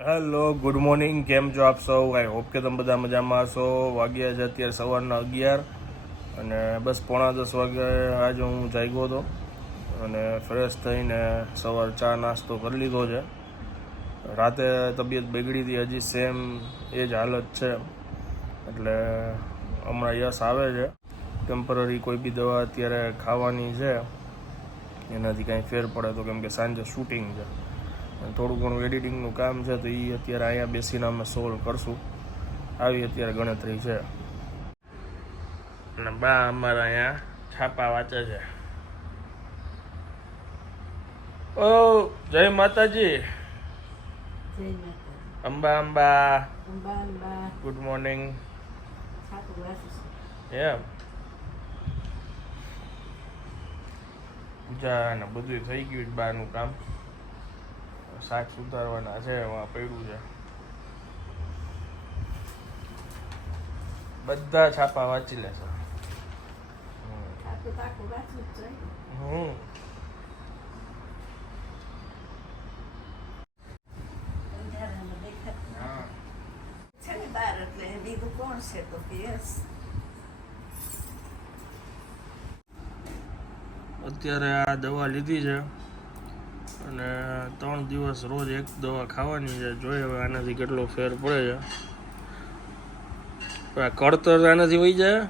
Hello good morning કેમ છો આપ સૌ? આઈ હોપ કે તમે બધા મજામાં હશો. વાગ્યા છે અત્યારે સવારના અગિયાર અને બસ પોણા દસ વાગે આજે હું જાગ્યો હતો અને ફ્રેશ થઈને સવાર ચા નાસ્તો કરી લીધો છે. રાતે તબિયત બગડી હતી, હજી સેમ એ જ હાલત છે. એટલે હમણાં યસ આવે છે. ટેમ્પરરી કોઈ બી દવા અત્યારે ખાવાની છે. એનાથી કાંઈ ફેર પડે તો કેમ કે સાંજે શૂટિંગ છે. થોડું ઘણું એડિટિંગનું કામ છે તો એ અત્યારે અહીંયા બેસીને અમે સોલ્વ કરશું. આવી અત્યારે ગણતરી છે. અને બા અમારા અહીંયા છાપા વાંચે છે. ઓ જય માતાજી. અંબા અંબા. ગુડ મોર્નિંગ એમ. પૂજા ને બધું થઈ ગયું બારનું કામ. શાક સુધારવાના છે, એમાં પડ્યું છે. બધા છાપા વાંચી લેશે હમ. કોણ છે અત્યારે આ દવા લીધી છે. અને ત્રણ દિવસ રોજ એક દવા ખાવાની છે. જોઈએ હવે આનાથી કેટલો ફેર પડે છે. આ કળતર આનાથી વહી જાય?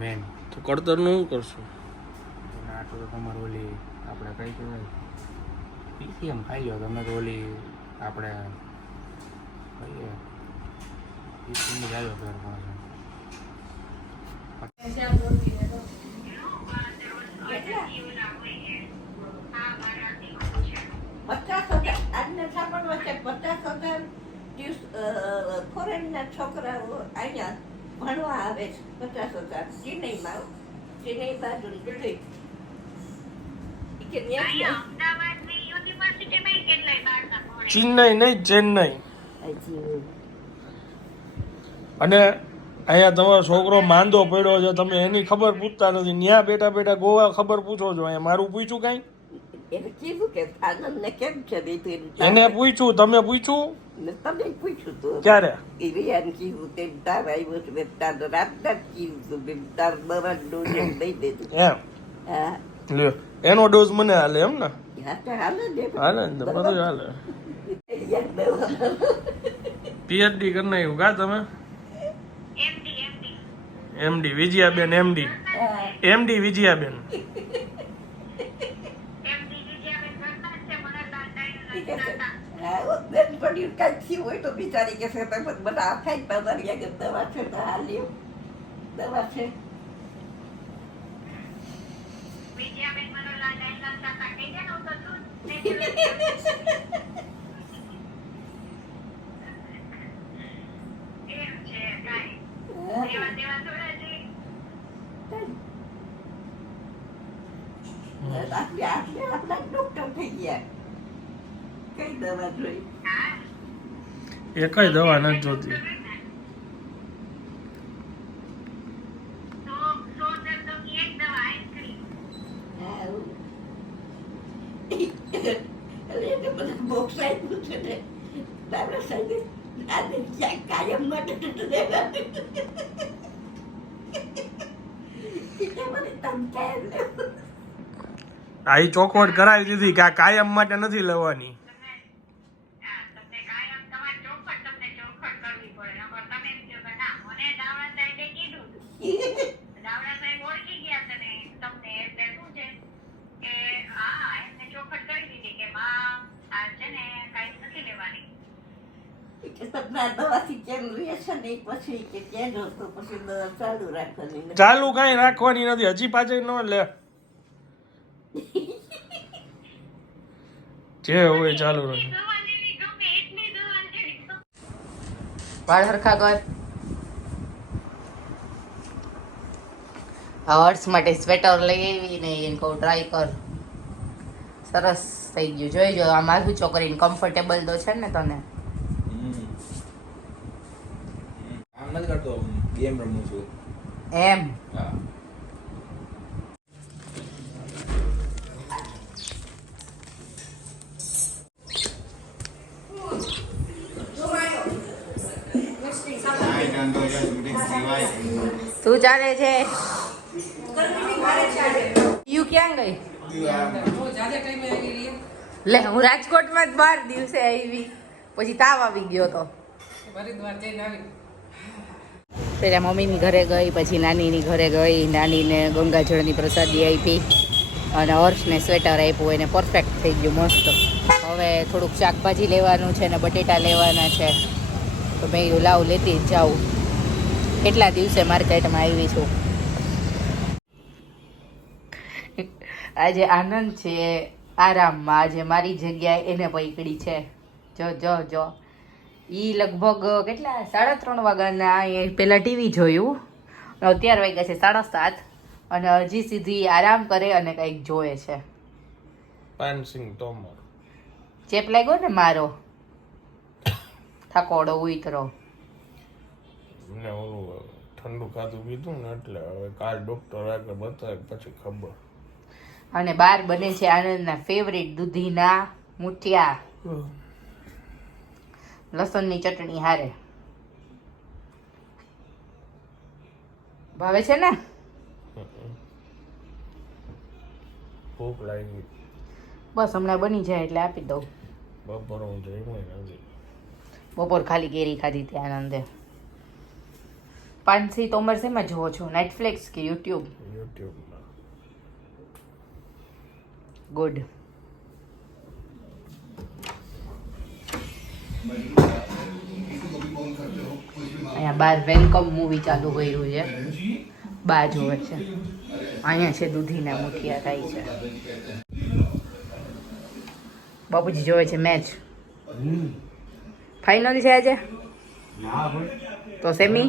મેન તો કળતરનું શું કરશું? આટલું તો તમારે ઓલી આપણે કઈ કહેવાય? પીસીએમ ખાઈ લો તમે તો ઓલી આપણે કહીએ પીસીએમ જ આવ્યો ફેર પણ પચાસ વચ્ચે પચાસ હજાર ફોરેનના છોકરાઓ અહીંયા ભણવા આવે છે પચાસ હજાર ચેન્નઈમાં ચેન્નઈ બાજુ દિલ્હી ચેન્નઈ નહીં ચેન્નઈ. અને અહીંયા તમારો છોકરો માંદો પડ્યો છે તમે એની ખબર પૂછતા નથી. ન્યા બેઠા બેઠા ગોવા ખબર પૂછો છો. અહીંયા મારું પૂછ્યું કાંઈ? એને કીધું કે આનંદને કેમ છે એને પૂછ્યું તમે પૂછ્યું? તમે પૂછ્યું તું. ક્યારે? એ કીધું તેમ તાર આવ્યો છે મેં તાર રાતના જ કીધું તું મેં તાર દવા ડોઝ એમ દઈ દીધું. એમ? હા. લ્યો એનો ડોઝ મને હાલે એમ ને? હાલે ને બધું હાલે. પીએચડી કરી નાખ્યું કા તમે? એમડી વિજયાબેન એમડી એમડી વિજયાબેન હા, ઓ બેન પડ્યું કાંઈક થયું હોય તો બિચારી કે છે તમે બધા થાય દવા છે તો આ દવા છે આપણા ડોક્ટર થઈ ગયા. કઈ દવા જોઈ? એ કઈ દવા નથી જોતી. કાયમ માટે. આ ચોખવટ કરાવી દીધી કે આ કાયમ માટે નથી લેવાની કે તમને આ દવાથી કેમ રહે છે ને એ પછી કે કહેજો તો પછી દવા ચાલુ કઈ ને. ચાલુ કાંઈ રાખવાની નથી. હજી પાછળ ન લે. જે હોય ચાલુ રહે વાળ હરખા કર આ હર્ષ માટે સ્વેટર લઈ આવી ને એને કહું ટ્રાય કર. સરસ થઈ ગયું. જોઈ જો આ માગું છોકરીને કમ્ફર્ટેબલ તો છે ને તને. ગેમ રમું છું. એમ. હા. ચાલે છે? યુ ક્યાં ગઈ? લે હું રાજકોટમાં જ બાર દિવસે આવી. પછી તાવ આવી ગયો હતો હરિદ્વાર જઈને આવી. પેલા મમ્મીની ઘરે ગઈ, પછી નાનીની ઘરે ગઈ, નાનીને ગંગાજળની પ્રસાદી આપી અને હર્ષને સ્વેટર આપ્યું એને પરફેક્ટ થઈ ગયું મસ્ત. હવે થોડુંક શાકભાજી લેવાનું છે ને બટેટા લેવાના છે. તો મેં એવું લાવ, લેતી જ જાઉં. કેટલા દિવસે માર્કેટમાં આવી છું. આજે આનંદ છે, આરામમાં. આજે મારી જગ્યાએ એને પકડી છે. જો જો જો. ઈ લગભગ કેટલા? સાડા ત્રણ વાગ્યાના એ પહેલાં ટીવી જોયું. અત્યાર વાગ્યા છે સાડા સાત. અને હજી સીધી આરામ કરે અને કંઈક જોવે છે. પાનસિંગ તોમર. ચેપ લાગ્યો ને મારો? થાકોડો ઉતરો. ને ઓલું ઠંડુ ખાધું પીધું ને એટલે હવે કાલ ડોક્ટર આગળ બતાવે પછી ખબર. અને બાર બને છે આનંદના ફેવરેટ દૂધીના મુઠિયા. લસણની ચટણી હારે. ભાવે છે ને? ભૂખ લાગી. બસ હમણાં બની જાય એટલે આપી દઉં. બપોર હું બપોર ખાલી કેરી ખાધી હતી આનંદે પાનસી તોમર શેમાં જોવો છો નેટફ્લિક્સ કે યુટ્યુબ યુટ્યુબ ગુડ બાર વેલકમ મૂવી ચાલુ કર્યું છે. બા જોવે છે. અહીંયા છે દૂધીના મુઠિયા થાય છે. બાપુજી જોવે છે મેચ ફાઇનલ છે આજે? તો સેમી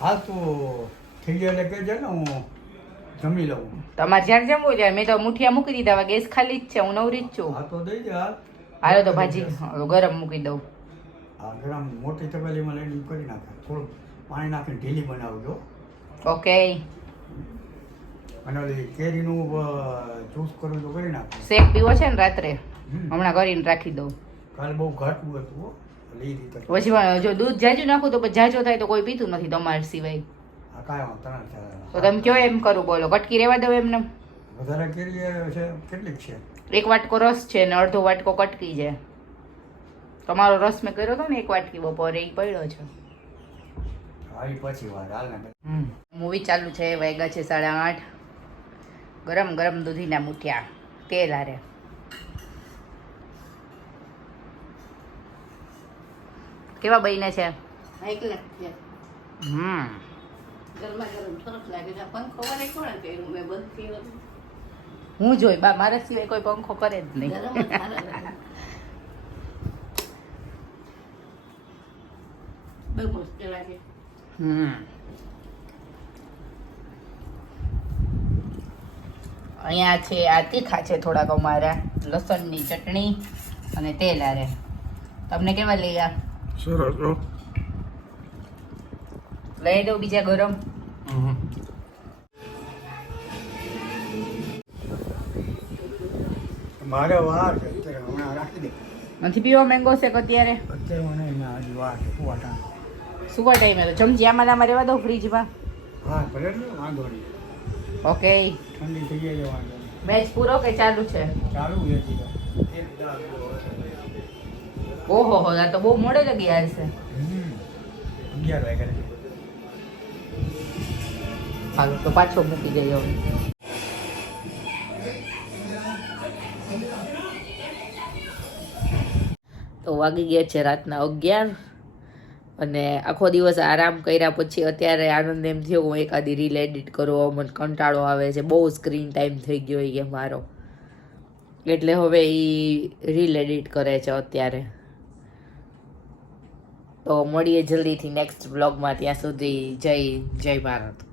હા તો થઈ ગયા એટલે કહેજે ને હું જમી લઉં. તમારે જ્યાં જમવું છે? મેં તો મુઠિયા મૂકી દીધા ગેસ ખાલી જ છે હું નવરી જ છું. હા તો દઈ દે હાલ તો ભાજી ગરમ મૂકી દઉં. આ ગરમ મોટી તપેલીમાં લઈને કરી નાખે. થોડું પાણી નાખીને ઢીલી બનાવજો. ઓકે. અને ઓલી કેરીનું જ્યુસ કરું તો કરી નાખો. શેક પીવો છે ને રાત્રે હમણાં કરીને રાખી દઉં. કાલ બહુ ઘાટું હતું પછી પણ જો દૂધ જાજુ નાખું તો જાજો થાય તો કોઈ પીતું નથી તમારા સિવાય. તો તમે કયો એમ કરું બોલો કટકી રેવા દઉં એમને? વધારે કેરી છે કેટલીક છે? એક વાટકો રસ છે ને અડધો વાટકો કટકી છે તમારો રસ મેં કર્યો હતો ને એક વાટકી બપોરે એ પડ્યો છે. મૂવી ચાલુ છે વાગ્યા છે સાડા આઠ. ગરમ ગરમ દૂધીના મૂઠિયા તેલ હારે. કેવા બહીને છે. હમ. ગરમા ગરમ સરસ લાગે છે. પંખો વાળે કોણે કર્યું? મેં બંધ કર્યો. હું જોઈ બા મારા સિવાય કોઈ પંખો કરે જ નહીં. અહીંયા છે આ તીખા છે થોડાક અમારા. લસણની ચટણી અને તેલ આરે તમને કેવા લઈ આ સરસ લઈ દઉં બીજા ગરમ. મારે વાર છે અત્યારે હમણાં રાખી દે. નથી પીવો મેંગો શેક અત્યારે? અત્યારે મને હજી વાર છે કુવાટા સુવા ટાઈમે તો. ચમચી આમાં આમાં રહેવા દો ફ્રીજમાં હા ભલે ને? વાંધો નહીં. ઓકે ઠંડી થઈ જાય વાંધો મેચ પૂરો કે ચાલુ છે? ચાલુ છે ઓહો હો આ તો બહુ મોડે લગી આવશે છે. અગિયાર વાગ્યા હાલો તો પાછો મૂકી દઈએ હવે. વાગી ગયા છે રાતના અગિયાર. અને આખો દિવસ આરામ કર્યા પછી અત્યારે આનંદ એમ થયો હું એકાદી રીલ એડિટ કરો મને કંટાળો આવે છે. બહુ સ્ક્રીન ટાઈમ થઈ ગયો એ મારો. એટલે હવે એ રીલ એડિટ કરે છે અત્યારે. તો મળીએ જલ્દીથી નેક્સ્ટ બ્લોગમાં ત્યાં સુધી જય જય ભારત.